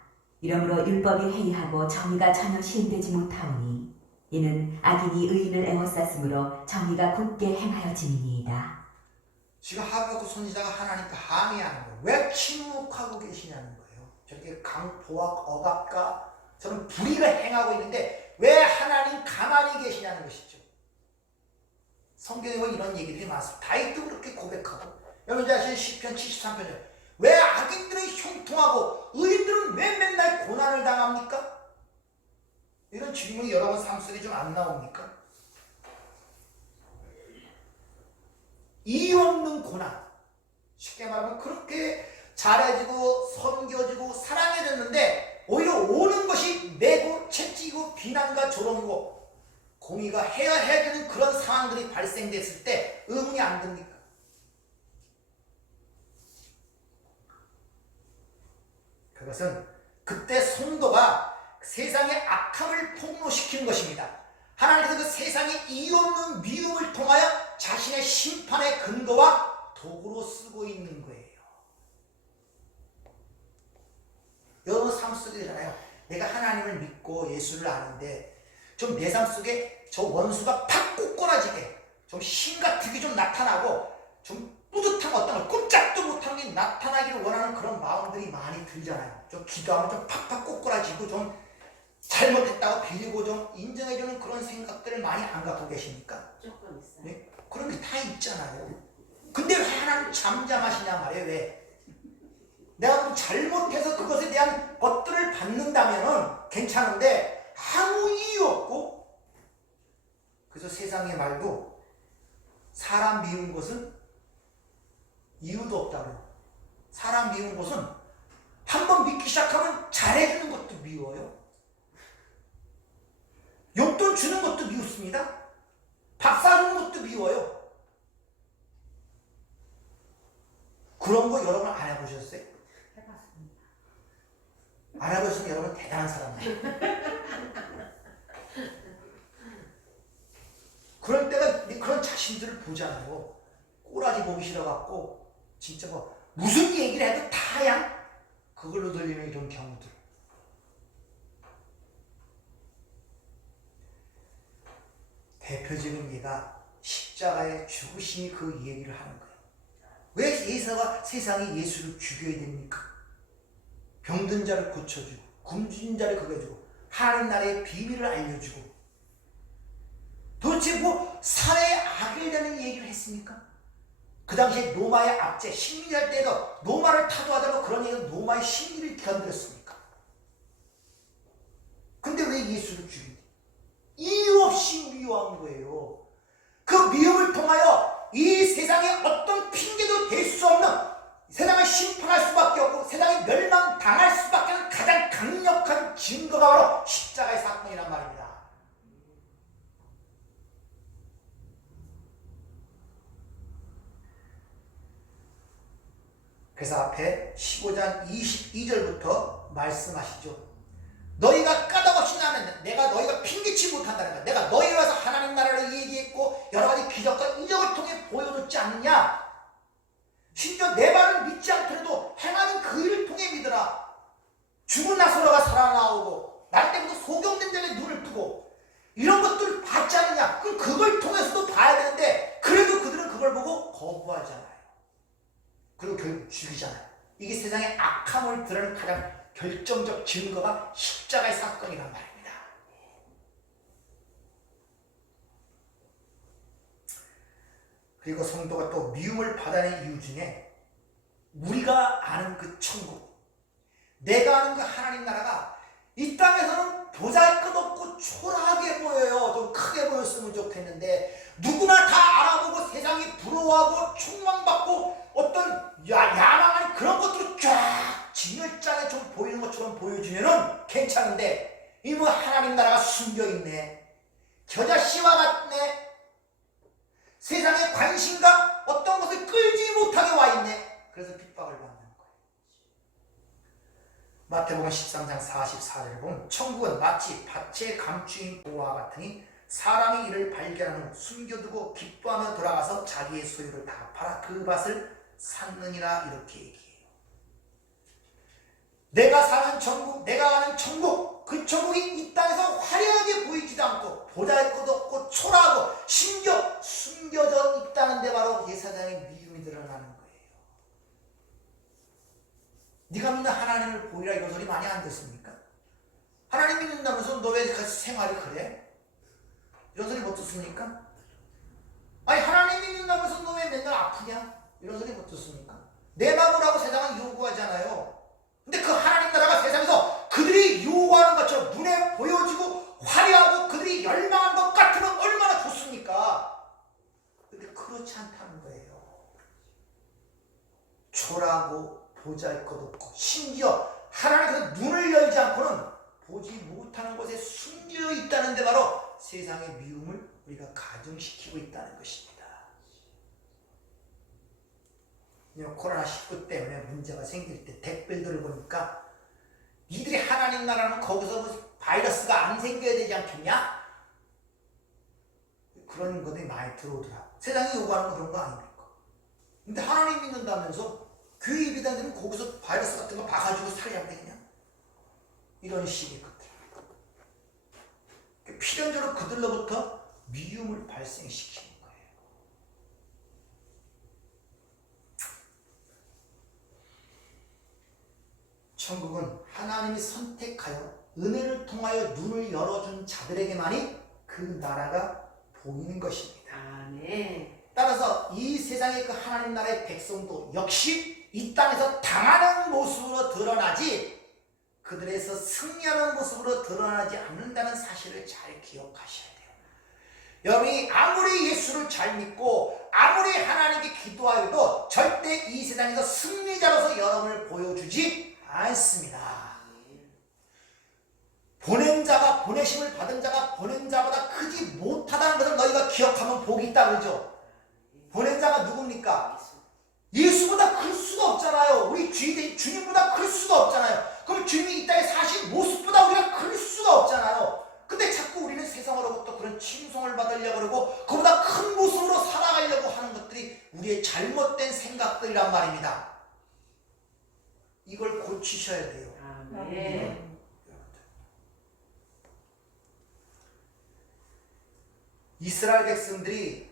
이러므로 율법이 회의하고 정의가 전혀 시행되지 못하오니 이는 악인이 의인을 애워쌌으므로 정의가 굳게 행하여짐이니이다. 지금 하박국 선지자가 하나님께 항의하는 거예요. 왜 침묵하고 계시냐는 거예요. 저렇게 강포와 억압과 저는 불의가 행하고 있는데 왜 하나님 가만히 계시냐는 것이죠. 성경에 보면 이런 얘기들이 많습니다. 다윗도 그렇게 고백하고 여러분 자신 시편 73편에 왜 악인들은 형통하고 의인들은 왜 맨날 고난을 당합니까? 이런 질문이 여러 번 삶 속에 좀 안 나옵니까? 이유 없는 고난, 쉽게 말하면 그렇게 잘해지고 섬겨지고 사랑해졌는데 오히려 오는 것이 매고 채찍이고 비난과 조롱이고 공의가 해야 되는 그런 상황들이 발생됐을 때 의문이 안 듭니까? 그것은 그때 성도가 세상의 악함을 폭로시키는 것입니다. 하나님께서 그 세상의 이유 없는 미움을 통하여 자신의 심판의 근거와 도구로 쓰고 있는 거예요. 여러분 삶 속에잖아요. 내가 하나님을 믿고 예수를 아는데 좀 내 삶 속에 저 원수가 팍 꼬꾸라지게 좀 신같은 좀 나타나고 좀 뿌듯한 어떤 걸 꼼짝도 못하는 게 나타나기를 원하는 그런 마음들이 많이 들잖아요. 좀 기도하면 좀 팍팍 꼬꾸라지고 좀 잘못했다고 빌고 좀 인정해주는 그런 생각들을 많이 안 갖고 계십니까? 조금 있어요. 네? 그런 게 다 있잖아요. 근데 왜 하나님 잠잠하시냐 말이에요. 왜? 내가 좀 잘못해서 그것에 대한 것들을 받는다면 괜찮은데 아무 이유 없고 그래서 세상의 말도 사람 미운 것은 이유도 없다고요. 사람 미운 것은 한번 믿기 시작하면 잘해주는 것도 미워요. 용돈 주는 것도 미웠습니다. 밥 사주는 것도 미워요. 그런 거 여러분 안 해보셨어요? 해봤습니다. 안 해보셨으면 여러분 대단한 사람이에요. 그럴 때가 그런 자신들을 보잖아요. 꼬라지 보기 싫어갖고 진짜 뭐 무슨 얘기를 해도 다양 그걸로 들리는 이런 경우들. 대표적인 예가 십자가의 죽으심이 그 얘기를 하는 거예요. 왜 세상이 예수를 죽여야 됩니까? 병든 자를 고쳐주고 굶주린 자를 먹여주고 하나님 나라의 비밀을 알려주고 도대체 뭐 사회의 악을 되는 얘기를 했습니까? 그 당시에 로마의 압제, 식민지할 때에도 로마를 타도하자고 그런 얘기는 로마의 심리를 견뎠습니까? 근데 왜 예수를 죽이니? 이유 없이 미워한 거예요. 그 미움을 통하여 이 세상에 어떤 핑계도 댈 수 없는 세상을 심판할 수밖에 없고 세상에 멸망당할 수밖에 없는 가장 강력한 증거가 바로 십자가의 사건이란 말입니다. 그래서 앞에 15장 22절부터 말씀하시죠. 너희가 까닭없이 나는 내가 너희가 핑계치 못한다는 거야. 내가 너희를 위해서 하나님 나라를 얘기했고 여러 가지 기적과 이적을 통해 보여줬지 않느냐. 심지어 내 말을 믿지 않더라도 행하는 그 일을 통해 믿으라. 죽은 나사로가 살아나오고 날 때부터 소경된 자의 눈을 뜨고 이런 것들을 봤지 않느냐. 그럼 그걸 통해서도 봐야 되는데 그래도 그들은 그걸 보고 거부하잖아요. 그리고 결국 죽이잖아요. 이게 세상의 악함을 드러내는 가장 결정적 증거가 십자가의 사건이란 말입니다. 그리고 성도가 또 미움을 받아낸 이유 중에 우리가 아는 그 천국, 내가 아는 그 하나님 나라가 이 땅에서는 보잘것없고 초라하게 보여요. 좀 크게 보였으면 좋겠는데 누구나 다 알아보고 세상이 부러워하고 촉망받고 어떤 야망한 그런 것들을 쫙 진열장에 좀 보이는 것처럼 보여주면은 괜찮은데 이 뭐 하나님 나라가 숨겨있네. 겨자씨와 같네. 세상의 관심과 어떤 것을 끌지 못하게 와 있네. 그래서 핍박을 받는 거예요. 마태복음 13장 44절을 보면 천국은 마치 밭에 감추인 보와 같으니 사람이 이를 발견한 후 숨겨두고 기뻐하며 돌아가서 자기의 소유를 다 팔아 그 밭을 샀느니라. 이렇게 얘기해요. 내가 사는 천국, 내가 아는 천국, 그 천국이 이 땅에서 화려하게 보이지도 않고 보잘것도 없고 초라하고 심지어 숨겨져 있다는데 바로 제사장의 미움이 드러나는 거예요. 네가 믿는 하나님을 보이라 이런 소리 많이 안 듣습니까? 하나님 믿는다면서 너 왜 생활이 그래? 이런 소리 못 듣습니까? 아니 하나님 믿는다면서 너 왜 맨날 아프냐? 이런 소리 못 듣습니까? 내 마음을 하고 세상은 요구하잖아요. 근데 그 하나님 나라가 세상에서 그들이 요구하는 것처럼 눈에 보여지고 화려하고 그들이 열망한 것 같으면 얼마나 좋습니까? 근데 그렇지 않다는 거예요. 초라하고 보잘것없고 심지어 하나님께서 눈을 열지 않고는 보지 못하는 곳에 숨겨 있다는 데 바로 세상의 미움을 우리가 가중시키고 있다는 것입니다. 코로나19 때문에 문제가 생길 때 댓글들을 보니까 니들이 하나님 나라는 거기서 바이러스가 안 생겨야 되지 않겠냐? 그런 것들이 많이 들어오더라. 세상이 요구하는 거 그런 거 아닙니까? 근데 하나님 믿는다면서 교회 예배당들은 거기서 바이러스 같은 거 봐가지고 살려야 되겠냐? 이런 식의 것들. 필연적으로 그들로부터 미움을 발생시키는 거예요. 천국은 하나님이 선택하여 은혜를 통하여 눈을 열어준 자들에게만이 그 나라가 보이는 것입니다. 아멘. 따라서 이 세상의 그 하나님 나라의 백성도 역시 이 땅에서 당하는 모습으로 드러나지 그들에서 승리하는 모습으로 드러나지 않는다는 사실을 잘 기억하셔야 돼요. 여러분이 아무리 예수를 잘 믿고 아무리 하나님께 기도하여도 절대 이 세상에서 승리자로서 여러분을 보여주지 않습니다. 보낸 자가 보내심을 받은 자가 보낸 자보다 크지 못하다는 것을 너희가 기억하면 복이 있다 그러죠. 보낸 자가 누굽니까? 예수보다 클 수가 없잖아요. 우리 주님보다 클 수가 없잖아요. 그럼 주님이 이 땅에 사신 모습보다 우리가 클 수가 없잖아요. 근데 자꾸 우리는 세상으로부터 그런 칭송을 받으려고 그러고 그보다 큰 모습으로 살아가려고 하는 것들이 우리의 잘못된 생각들이란 말입니다. 이걸 고치셔야 돼요. 아멘. 이스라엘 백성들이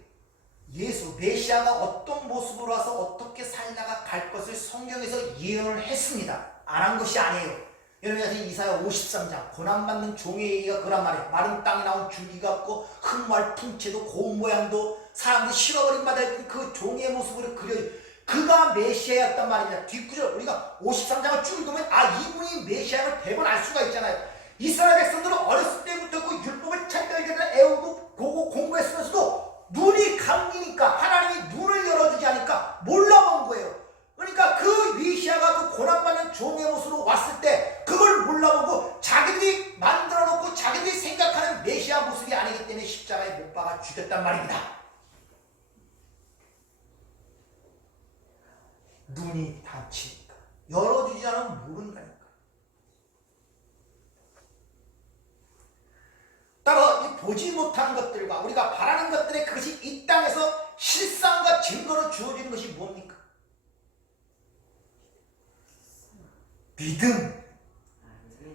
예수 메시아가 어떤 모습으로 와서 어떻게 살다가 갈 것을 성경에서 예언을 했습니다. 안 한 것이 아니에요. 여러분 이사야 53장 고난받는 종의 얘기가 그란 말이에요. 마른 땅에 나온 줄기 같고 흑말 풍채도 고운 모양도 사람들이 실어버린 바다 그 종의 모습으로 그려요. 그가 메시아였단 말입니다. 뒷구절 우리가 53장을 쭉 읽으면 이분이 메시아를 100번 알 수가 있잖아요. 이스라엘 백성들은 어렸을 때부터 그 율법을 찬들게 애우고 보고 공부했으면서도 눈이 감기니까 하나님이 눈을 열어주지 않으니까 몰라본 거예요. 그러니까 그 메시아가 그 고난받는 종의 모습으로 왔을 때 그걸 몰라보고 자기들이 만들어놓고 자기들이 생각하는 메시아 모습이 아니기 때문에 십자가에 못 박아 죽였단 말입니다. 눈이 닫히니까 열어주지 않으면 모른다니까. 따라 이 보지 못한 것들과 우리가 바라는 것들의 그것이 이 땅에서 실상과 증거로 주어지는 것이 뭡니까? 믿음.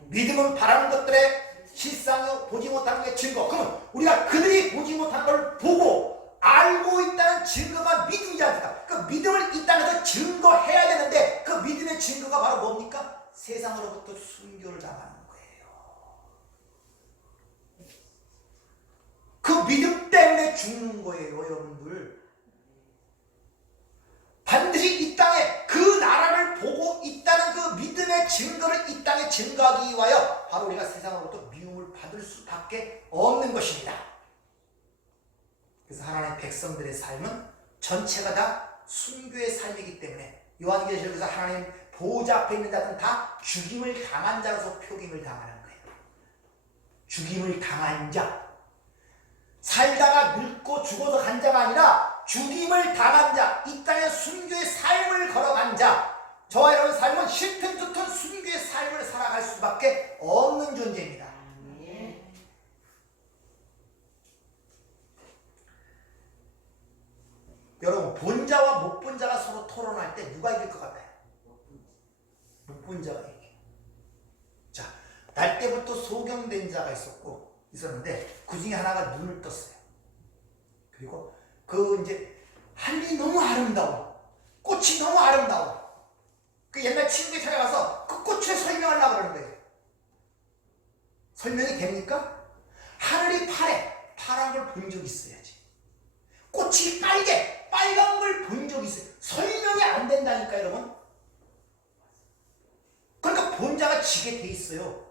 믿음은 바라는 것들의 실상이요 보지 못하는 게 증거. 그럼 우리가 그들이 보지 못한 걸 보고 알고 있다는 증거가 믿음이지 않습니까? 그 믿음을 이 땅에서 증거해야 되는데 그 믿음의 증거가 바로 뭡니까? 세상으로부터 순교를 당하는 거예요. 그 믿음 때문에 죽는 거예요, 여러분들. 반드시 이 땅에 그 나라를 보고 있다는 그 믿음의 증거를 이 땅에 증거하기 위하여 바로 우리가 세상으로부터 미움을 받을 수밖에 없는 것입니다. 그래서 하나님의 백성들의 삶은 전체가 다 순교의 삶이기 때문에 요한계시록에서 하나님 보호자 앞에 있는 자들은 다 죽임을 당한 자로서 표김을 당하는 거예요. 죽임을 당한 자, 살다가 늙고 죽어서 간 자가 아니라 죽임을 당한 자, 이 땅에 순교의 삶을 걸어간 자, 저와 여러분 삶은 실패 듯한 순교의 삶을 살아갈 수밖에 없는 존재입니다. 아멘. 여러분, 본 자와 못 본 자가 서로 토론할 때 누가 이길 것 같아요? 못 본 자가 이겨. 자, 날 때부터 소경된 자가 있었는데 그 중에 하나가 눈을 떴어요. 그리고 그 이제 하늘이 너무 아름다워, 꽃이 너무 아름다워. 그 옛날 친구에 찾아가서 그 꽃을 설명하려고 그러는 거예요. 설명이 됩니까? 하늘이 파래, 파란 걸 본 적이 있어야지. 꽃이 빨개, 빨간 걸 본 적이 있어요. 설명이 안 된다니까, 여러분. 그러니까 본 자가 지게 돼 있어요.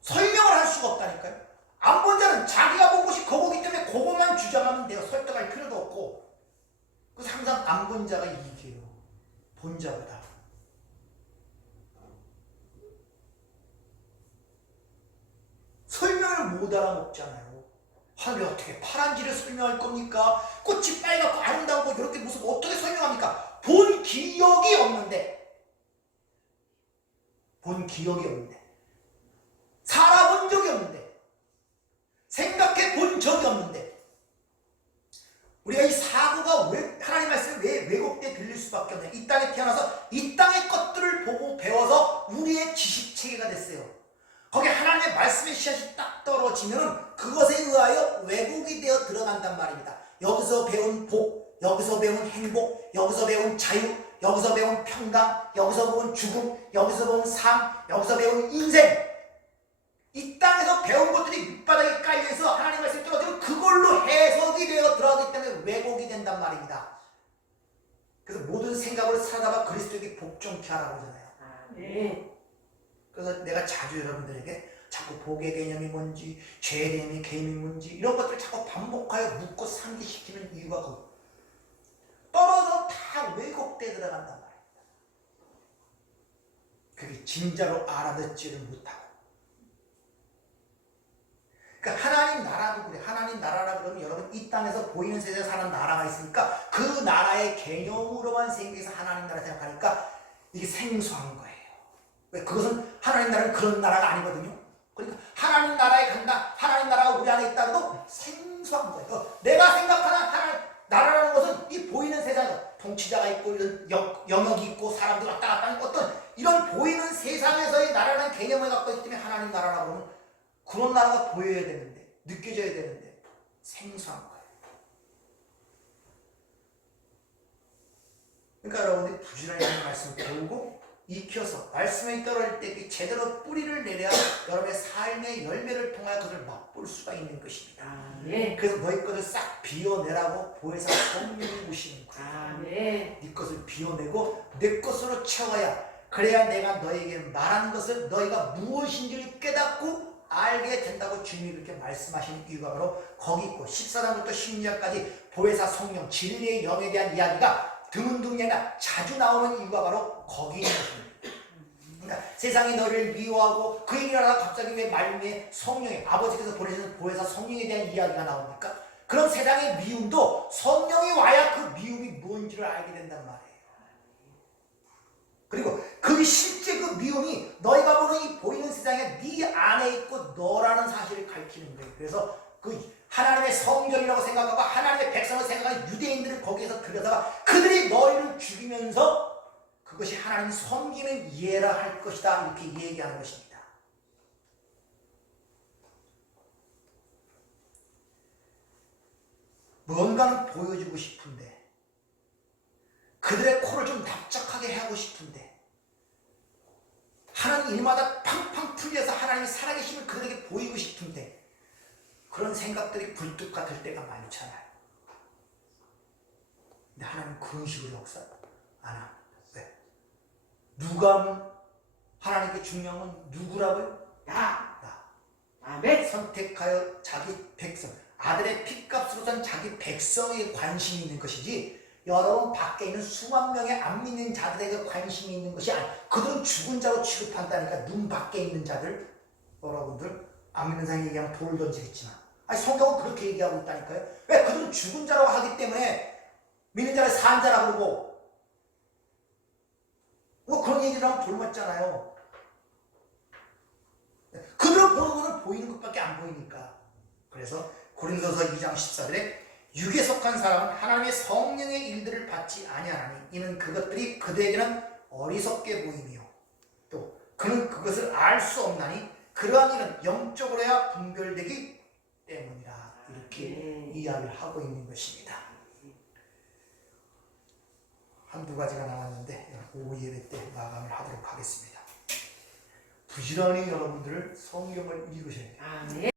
설명을 할 수가 없다니까요. 안 본 자는 자기가 본 것이 그거기 때문에 그것만 주장하면 돼요. 설득할 필요도 없고. 그래서 항상 안 본 자가 이겨요. 본 자보다. 설명을 못 알아먹잖아요. 하늘이 어떻게 파란지를 설명할 겁니까? 꽃이 빨갛고 아름다운 거 이렇게 무슨 어떻게 설명합니까? 본 기억이 없는데, 살아본 적이 없는데, 생각해 본 적이 없는데, 우리가 이 사고가 왜 하나님 말씀을 왜 왜곡돼 들릴 수밖에 없냐? 이 땅에 태어나서 이 땅의 것들을 보고 배워서 우리의 지식 체계가 됐어요. 거기에 하나님의 말씀의 씨앗이 딱 떨어지면 그것에 의하여 왜곡이 되어 들어간단 말입니다. 여기서 배운 복, 여기서 배운 행복, 여기서 배운 자유, 여기서 배운 평강, 여기서 배운 죽음, 여기서 배운 삶, 여기서 배운 인생. 이 땅에서 배운 것들이 밑바닥에 깔려있어 하나님 말씀이 떨어지면 그걸로 해석이 되어 들어가기 때문에 왜곡이 된단 말입니다. 그래서 모든 생각을 살아가봐 그리스도에게 복종케 하라고 하잖아요. 아멘. 그래서 내가 자주 여러분들에게 자꾸 복의 개념이 뭔지, 죄의 개념이 뭔지 이런 것들을 자꾸 반복하여 묻고 상기시키는 이유가 그거. 떨어져 다 왜곡돼 들어간단 말입니다. 그게 진짜로 알아듣지를 못하고. 그러니까 하나님 나라도 그래. 하나님 나라라 그러면 여러분 이 땅에서 보이는 세상에 사는 나라가 있으니까 그 나라의 개념으로만 생겨서 하나님 나라 생각하니까 이게 생소한 거예요. 왜? 그것은 하나님 나라는 그런 나라가 아니거든요. 그러니까 하나님 나라에 간다, 하나님 나라가 우리 안에 있다 해도 생소한 거예요. 내가 생각하는 하나님 나라라는 것은 이 보이는 세상에서 통치자가 있고 이런 영역이 있고 사람들 왔다 갔다 하는 어떤 이런 보이는 세상에서의 나라라는 개념을 갖고 있기 때문에 하나님 나라라고 하면 그런 나라가 보여야 되는데, 느껴져야 되는데 생소한 거예요. 그러니까 여러분들이 부지런히 하는 말씀을 배우고 익혀서 말씀에 떨어질 때 제대로 뿌리를 내려야 여러분의 삶의 열매를 통하여 그것을 맛볼 수가 있는 것입니다. 아멘. 그래서 너희 것을 싹 비워내라고 보혜사 성령이 오시는 거예요. 아멘. 네 것을 비워내고 내 것으로 채워야, 그래야 내가 너에게 말하는 것을 너희가 무엇인지를 깨닫고 알게 된다고 주님이 그렇게 말씀하시는 이유가 바로 거기 있고 14장부터 16장까지 보혜사 성령 진리의 영에 대한 이야기가 드문드문이 아니라 자주 나오는 이유가 바로 거기 있는 것입니다. 그러니까 세상이 너를 미워하고 그 얘기를 하다가 갑자기 왜 말미에 성령이 아버지께서 보내시는 보혜사 성령에 대한 이야기가 나옵니까? 그럼 세상의 미움도 성령이 와야 그 미움이 뭔지를 알게 된단 말이에요. 그리고 그 실제 그 미움이 너희가 보는 이 보이는 세상에 네 안에 있고 너라는 사실을 가르치는 거예요. 그래서 그 하나님의 성전이라고 생각하고 하나님의 백성을 생각하는 유대인들을 거기에서 들여다가 그들이 너희를 죽이면서 그것이 하나님 섬기는 예라 할 것이다 이렇게 얘기하는 것입니다. 뭔가는 보여주고 싶은데 그들의 코를 좀 납작하게 하고 싶은데 하는 일마다 팡팡 풀려서 하나님의 살아계심을 그들에게 보이고 싶은데 그런 생각들이 굴뚝 같을 때가 많잖아요. 근데 하나님은 그런 식으로 역사 안 합니다. 왜? 누가 하나님께 중요한 건 누구라고요? 나. 나. 아멘. 선택하여 자기 백성, 아들의 핏값으로 산 자기 백성에 관심이 있는 것이지 여러분 밖에 있는 수만 명의 안 믿는 자들에게 관심이 있는 것이 아니에요. 그들은 죽은 자로 취급한다니까. 눈 밖에 있는 자들, 여러분들 안 믿는 사람이 얘기하면 돌 던지겠지만, 아니 성경은 그렇게 얘기하고 있다니까요. 왜? 그들은 죽은 자라고 하기 때문에 믿는 자를 산 자라고 그러고, 뭐 그런 얘기를 하면 돌 맞잖아요. 그들은 보는 것은 보이는 것밖에 안 보이니까. 그래서 고린도서 2장 14절에 육에 속한 사람은 하나님의 성령의 일들을 받지 아니하나니 이는 그것들이 그들에게는 어리석게 보이며 또 그는 그것을 알 수 없나니 그러한 일은 영적으로야 분별되기 때문이라. 이렇게 이야기를 하고 있는 것입니다. 한두 가지가 나왔는데 오후 예배 때 마감을 하도록 하겠습니다. 부지런히 여러분들 성경을 읽으셔야 돼요. 아멘.